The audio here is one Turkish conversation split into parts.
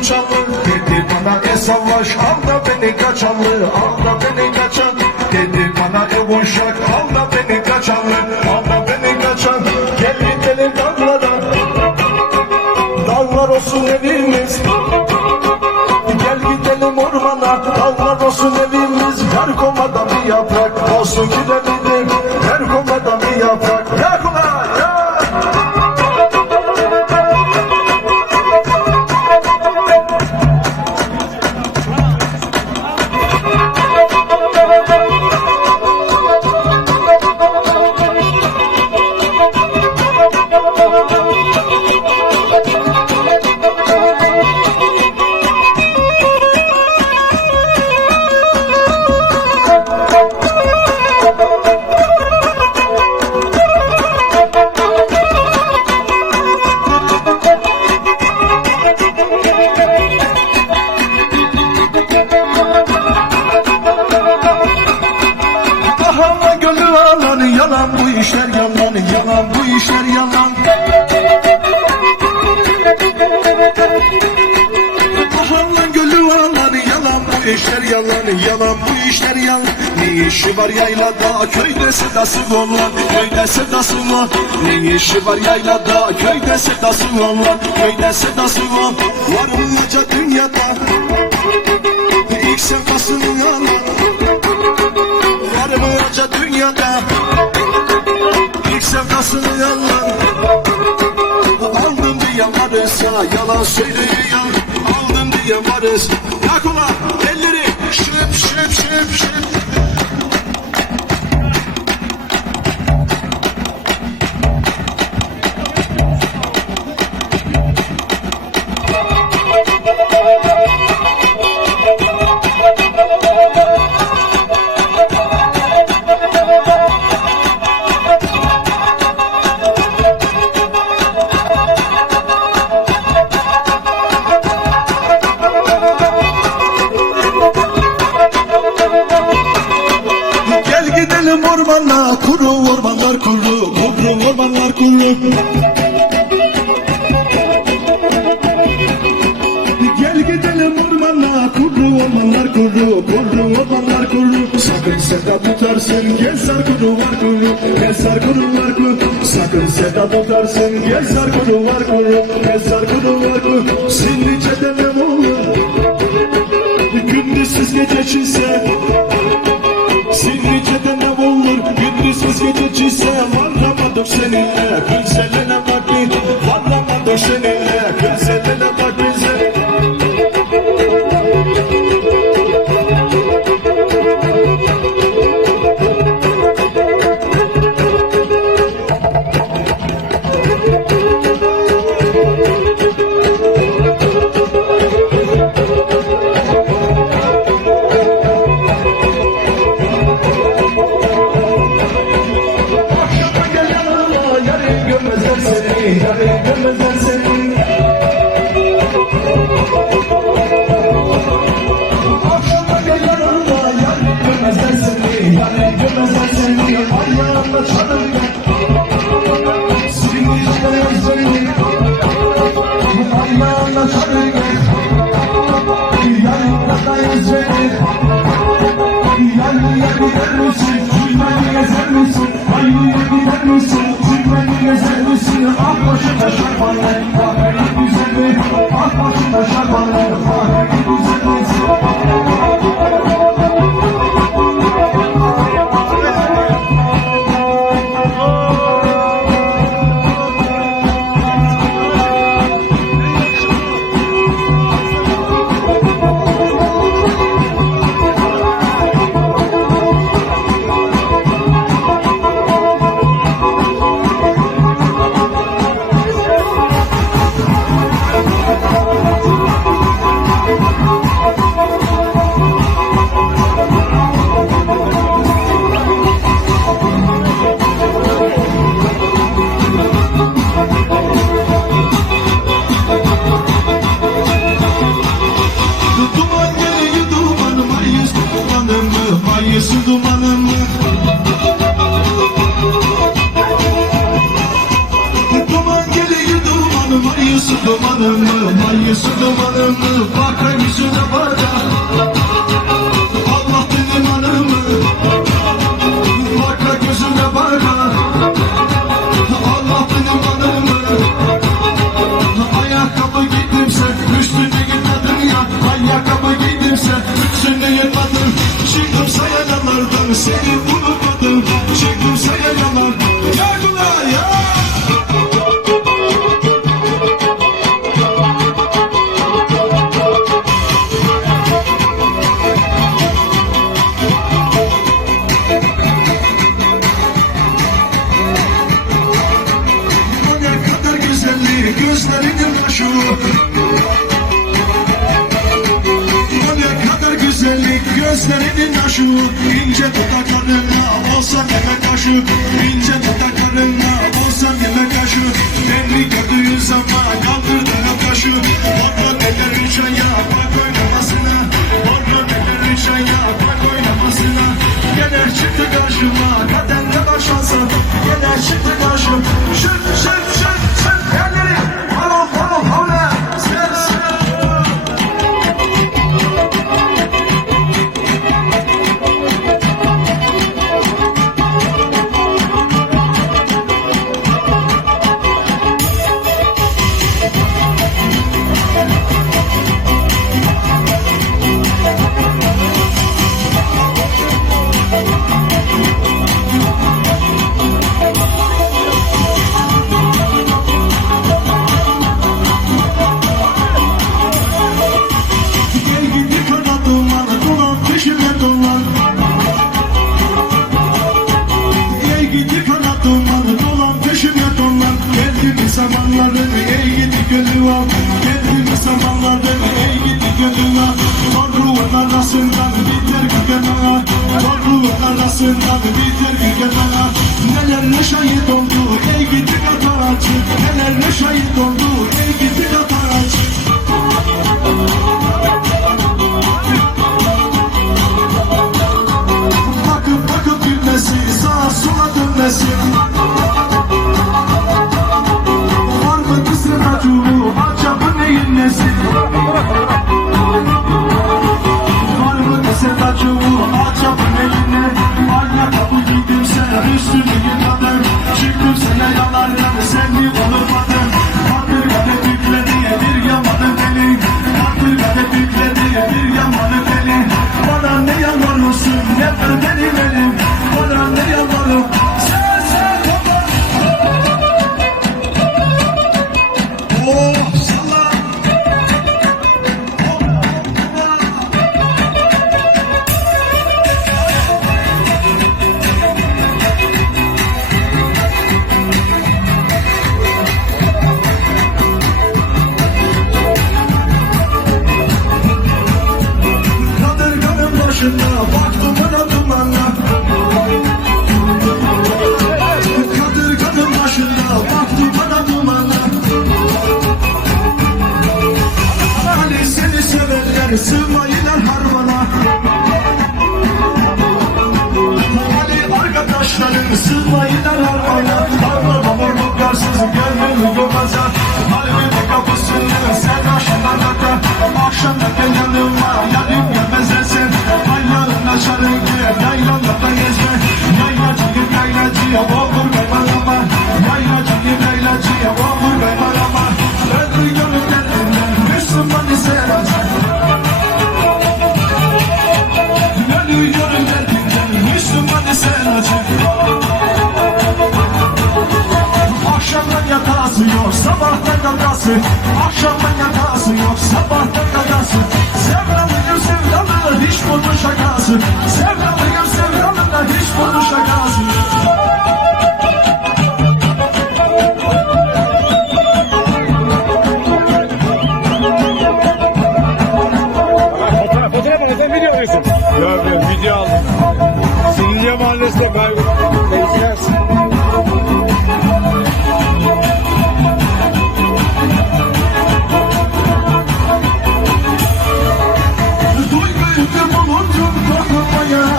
uçanlı Dedi bana e savaş al da beni kaçanlı Al da beni kaçan Dedi bana e uşak al da işi var yaylada köyde sedası olan köyde sedası var Ne işi var yaylada köyde sedası olan köyde sedası var Var acı dünyada İlk sefasını alan. Var acı dünyada İlk sevdasını yalan Aldım diye varız ya Yalan söylüyor. Aldım diye varız. Yak ulan elleri Şıp şıp şıp şıp Gel gidelim ormana Kuru ormanlar kuru Kuru ormanlar kuru Sakın seda tutarsın Gezer kuru var kuru Gezer kuru var kuru. Sakın seda tutarsın Gezer kuru var kuru Gezer kuru var kuru. Sinlice'de ne olur Gündüzsüz gece çizse. Sivrice'de ne olur Gündüzsüz gece çizse Varamadım seninle Gülselene bak bir Varamadım seninle bak bize dumanım mı? Mayısı dumanım mı? Bakra yüzüne baka Allah benim anımı Bakra gözüne baka Allah benim anımı Ayakkabı giydimse üstüne gitmedim ya. Ayakkabı giydimse üstüne gitmedim Çıktım sayalardan seni unutmadım. Çıktım sayalardan Yargılar ya gözlerinin başı Ne kadar güzellik gözlerinin aşı İnce dudaklarına olsa yemek aşı İnce dudaklarına olsa yemek aşı Beni gördüğün zaman kaldırdığın kaşı Orada neler çaya bak oynamasına. Orada neler çaya bak oynamasına. Gene çıktı karşıma kaderle gönlüm al Geldi mi zamanların ey gidi gönlüm al Torruğun arasından biter gügen ağa Torruğun arasından biter gügen ağa Neler ne şahit üstünü yıkadım Çıktım sana yalardan, seni unutmadım Kadırganın başında baktım bana. Dumanla Kadırganın başında baktım bana. Dumanla Hani seni severler sığmayılar yatası yok, sabahtan kakası Akşamdan yatası yok, sabahtan kakası Sevdalıyım sevdalı, hiç bunun şakası. Sevdalıyım sevdalı, hiç bunun şakası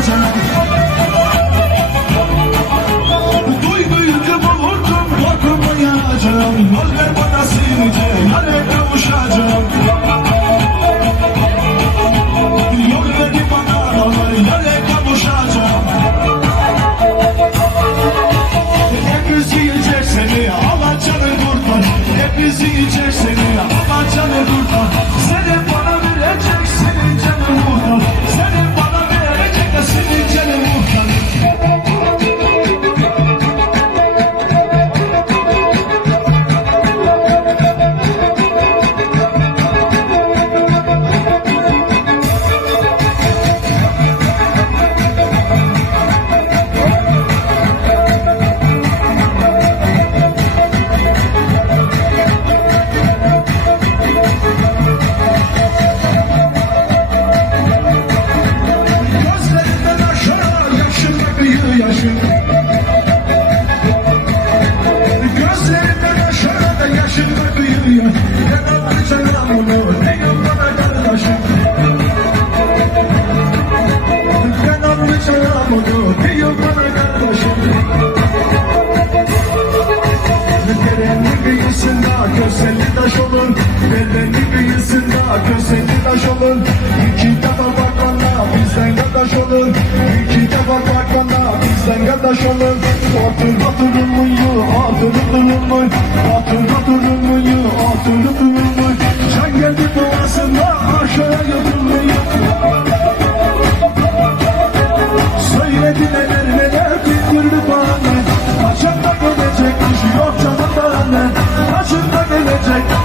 canım Duyguyu buldum korkmayacağım Öyle bana sinince yare kavuşacağım Yol verin bana ama yare kavuşacağım Hep üzülecek seni alacanı kurtar. Hep üzülecek Gözlerimde yaşar da yaşım da büyüyor Ne anlayacağım onu ne yollana kardeşim? Ben anlayacağım onu ne yollana kardeşim? Dereli büyüsün da gözleri taş olun Dereli büyüsün da gözleri taş olun İki tane bakar take